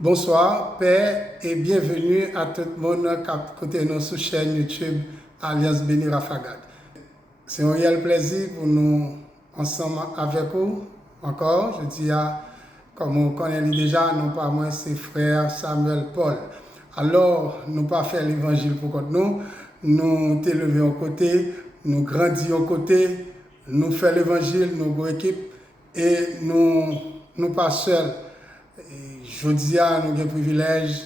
Bonsoir, paix et bienvenue à tout le monde qui a écouté notre chaîne YouTube Alliance Béni Rafagad. C'est un réel plaisir pour nous ensemble avec vous encore. Je dis comme on connaît déjà, nous pas moins c'est frère Samuel Paul. Alors, nous pas faire l'évangile pour nous, nous t'élever en côté, nous grandir en côté, nous faire l'évangile, nous équipe et nous pas seuls. Je dis nous avons le privilège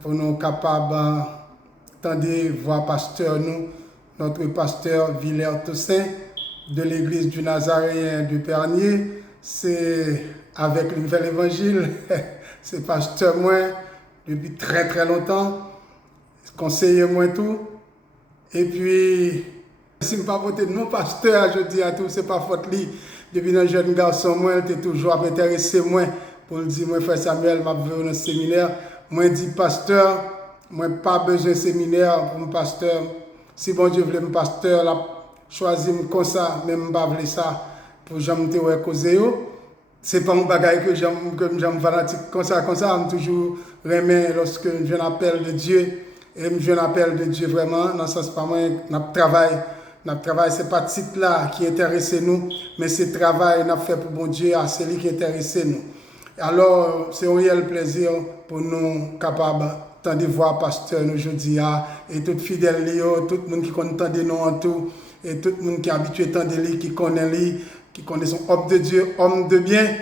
pour nous capables d'entendre voir pasteur nous, notre pasteur Villers Toussaint de l'église du Nazaréen de Pernier. C'est avec le nouvel évangile, c'est pasteur moi depuis très très longtemps, conseiller moi tout. Et puis, si je ne pas voter non pasteur, je dis à tout, c'est pas faute li. Depuis un jeune garçon, moi, il était toujours intéressé moi pour dire, moi, frère Samuel, m'a vu dans un séminaire. Moi, dit pasteur, moi, pas besoin de séminaire pour un pasteur. Si bon Dieu voulait un pasteur, là, choisir comme ça, même pas voulait ça, pour jamais te causer. C'est pas un bagage que j'aime fanatique comme ça, je toujours remets lorsque je viens appel de Dieu. Et je appelle de Dieu vraiment, dans ce sens pas moi, notre travail, c'est pas titre là qui intéresse nous, mais c'est travail qu'on fait pour bon Dieu, c'est lui qui intéresse nous. Alors, c'est un réel plaisir pour nous capables de voir pasteur nous aujourd'hui, et tout fidèle, tout le monde qui connaît de nous en tout, et tout le monde qui est habitué à lui, qui connaît son homme de Dieu, homme de bien.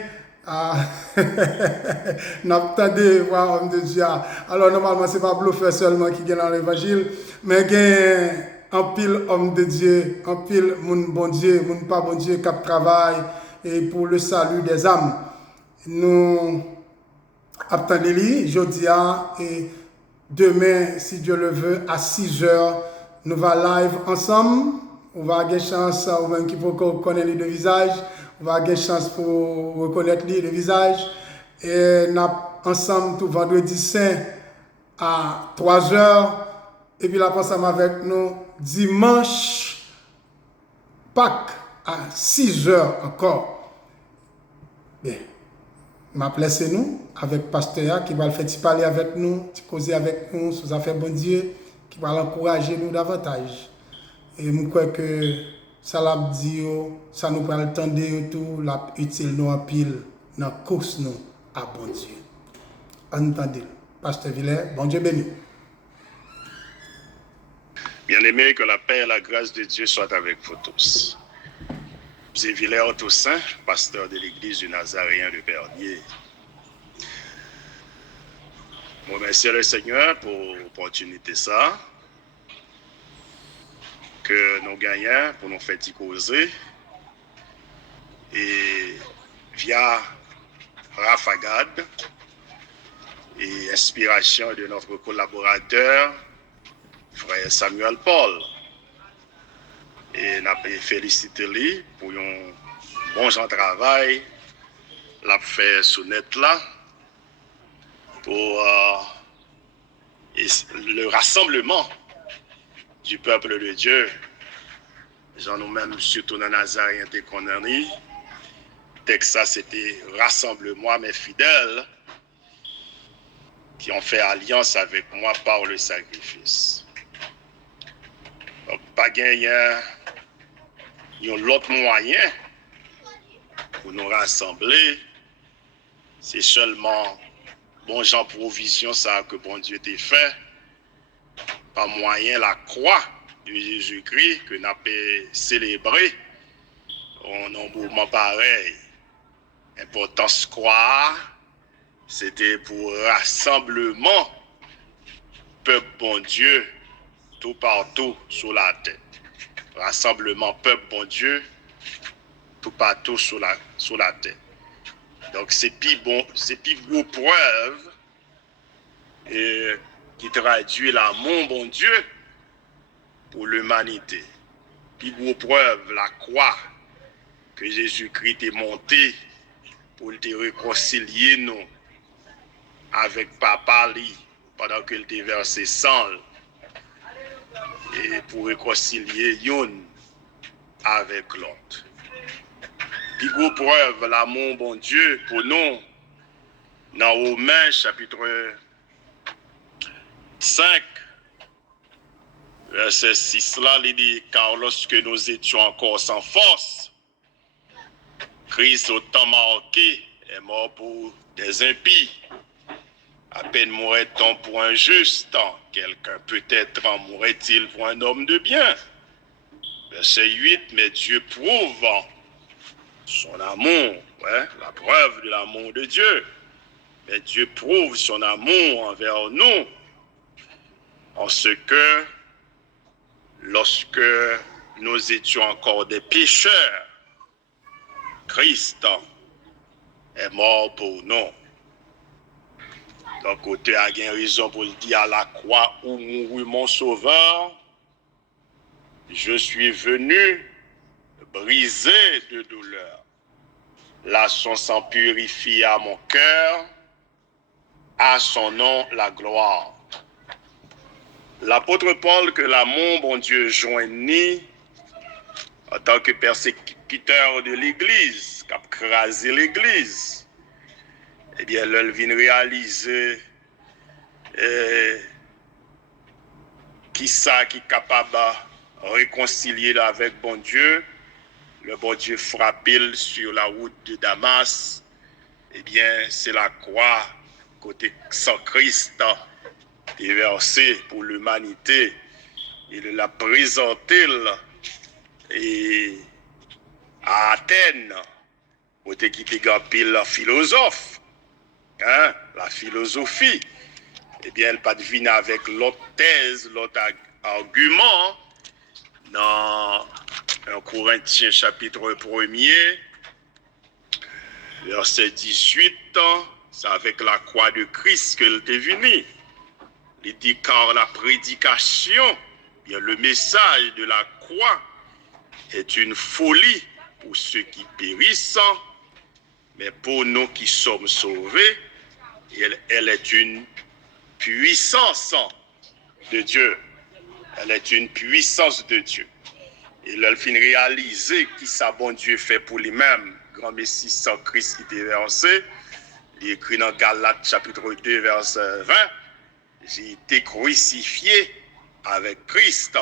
N'attendez voir homme de Dieu. Alors normalement c'est pas bluffeur seulement qui est dans l'évangile, mais il y a un pile homme de Dieu, un pile mon bon Dieu, mon pas bon Dieu qui travaille et pour le salut des âmes. Nous attendons lui jeudi et demain si Dieu le veut à 6h nous va live ensemble. On va avoir chance, ou même qui peut connaître les deux visages, on va avoir chance pour reconnaître les visages. Et nous ensemble tout vendredi saint à 3h. Et puis là, ensemble avec nous dimanche Pâques à 6h encore. Bien, m'a placé nous avec pasteur qui va le faire parler avec nous, causer avec nous sur les affaires bon Dieu, qui va l'encourager nous davantage. Et je crois que ça l'a dit, ça nous prend le temps de tout, l'a utile nous en pile dans la course nous à bon Dieu. Entendez, Pasteur Villers, bon Dieu béni. Bien-aimés, que la paix et la grâce de Dieu soient avec vous tous. C'est Villers Toussaint, pasteur de l'église du Nazaréen de Pernier. Je remercie le Seigneur pour l'opportunité ça, que nous gagnons pour nous faire causer. Et via Rafagad et inspiration de notre collaborateur, frère Samuel Paul. Et nous avons félicité lui pour un bon travail, l'a fait sous net là, pour le rassemblement du peuple de Dieu. J'en nous-mêmes, surtout dans Nazaréen de Connery, Texas, c'était rassemblement mes fidèles qui ont fait alliance avec moi par le sacrifice. Donc, pas gagner l'autre moyen pour nous rassembler, c'est seulement bon genre provision ça que bon Dieu t'a fait, par moyen la croix de Jésus-Christ que nous avons célébré en un mouvement pareil. Importance croire, c'était pour rassemblement, peuple bon Dieu, tout partout sur la terre. Rassemblement, peuple bon Dieu, tout partout sur la terre. Donc c'est plus gros preuve qui traduit l'amour bon Dieu pour l'humanité. Plus gros preuve la croix que Jésus-Christ est monté pour te réconcilier nous avec papa lui pendant qu'il était versé sang et pour réconcilier une avec l'autre. Plus gros preuve l'amour bon Dieu pour nous Dans Romains chapitre 5, verset 6 là, il dit, car lorsque nous étions encore sans force, Christ au temps marqué est mort pour des impies. À peine mourrait-on pour un juste, quelqu'un peut-être en mourrait-il pour un homme de bien. Verset 8, mais Dieu prouve son amour, la preuve de l'amour de Dieu. Mais Dieu prouve son amour envers nous en ce que, lorsque nous étions encore des pécheurs, Christ est mort pour nous. Donc, côté a bien raison pour le dire à la croix où mourut mon sauveur, je suis venu brisé de douleur. Là, son sang purifie à mon cœur, à son nom la gloire. L'apôtre Paul, que l'amour, bon Dieu, joignit en tant que persécuteur de l'Église, qui a crasé l'Église, eh bien, l'œil vient réaliser qui ça qui est capable de réconcilier avec bon Dieu. Le bon Dieu frappé sur la route de Damas, eh bien, c'est la croix côté sans Christ déversée pour l'humanité. Il l'a présenté et à Athènes, côté qui était pile la philosophe, la philosophie. Eh bien, elle pas deviner avec l'autre thèse, l'autre argument dans 1 Corinthiens chapitre 1er, verset 18, c'est avec la croix de Christ qu'elle est venue. Il dit, car la prédication, bien le message de la croix est une folie pour ceux qui périssent, mais pour nous qui sommes sauvés, elle est une puissance de Dieu. Elle est une puissance de Dieu. Et là, il réaliser qui ça bon Dieu fait pour lui-même. Grand Messie sans Christ qui était versé. Il est écrit dans Galates chapitre 2 verset 20. J'ai été crucifié avec Christ.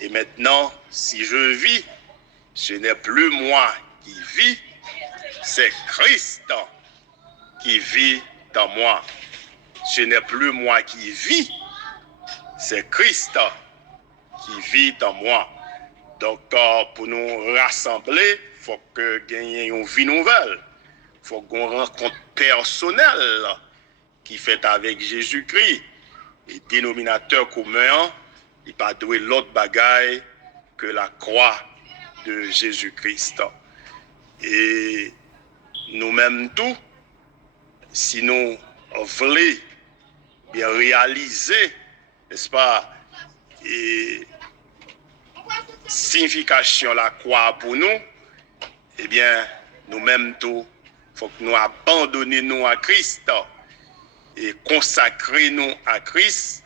Et maintenant, si je vis, ce n'est plus moi qui vis, c'est Christ qui vit dans moi. Ce n'est plus moi qui vis, c'est Christ qui vit dans moi. Donc, pour nous rassembler, il faut que gagner une vie nouvelle. Il faut qu'on rencontre personnelle qui fait avec Jésus-Christ. Et dénominateur commun, il n'y a pas de l'autre bagaille que la croix de Jésus-Christ. Et nous-mêmes tout, si nous voulons bien réaliser, n'est-ce pas, et signification la croix pour nous, eh bien, nous-mêmes tout, il faut que nous abandonnions nous à Christ et consacrer nous à Christ,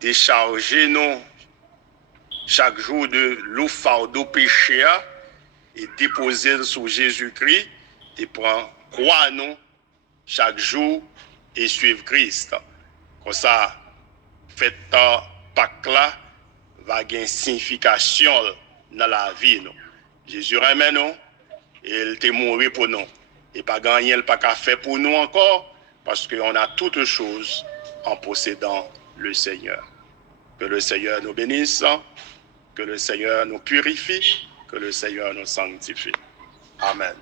décharger nous chaque jour de l'eau fardeau péché et déposer sur Jésus-Christ et prendre croix nous chaque jour et suivre Christ. Comme ça, faites Pâques là va gagner signification dans la vie. Nous. Jésus remet nous et il est mort pour nous. Et pas gagner, il pas qu'à faire pour nous encore parce qu'on a toutes choses en possédant le Seigneur. Que le Seigneur nous bénisse, que le Seigneur nous purifie, que le Seigneur nous sanctifie. Amen.